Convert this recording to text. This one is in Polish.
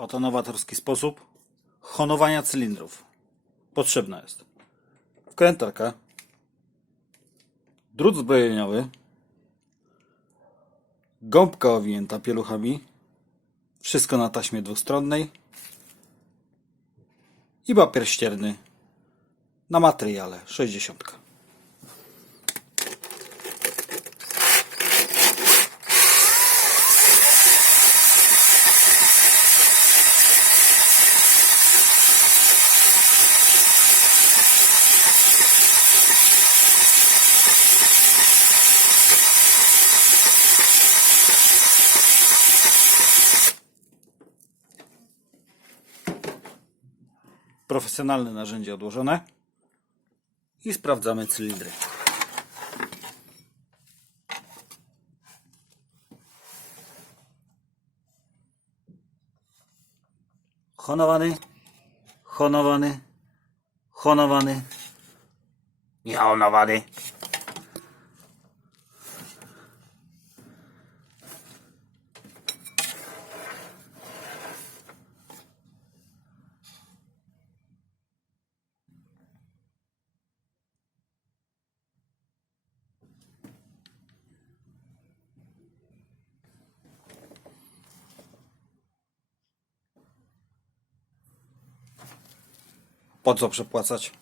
Oto nowatorski sposób honowania cylindrów. Potrzebna jest. Wkrętarka, drut zbrojeniowy, gąbka owinięta pieluchami, wszystko na taśmie dwustronnej. I papier ścierny. Na materiale 60. Profesjonalne narzędzie odłożone i sprawdzamy cylindry. Honowany, honowany, honowany, niehonowany. Po co przepłacać?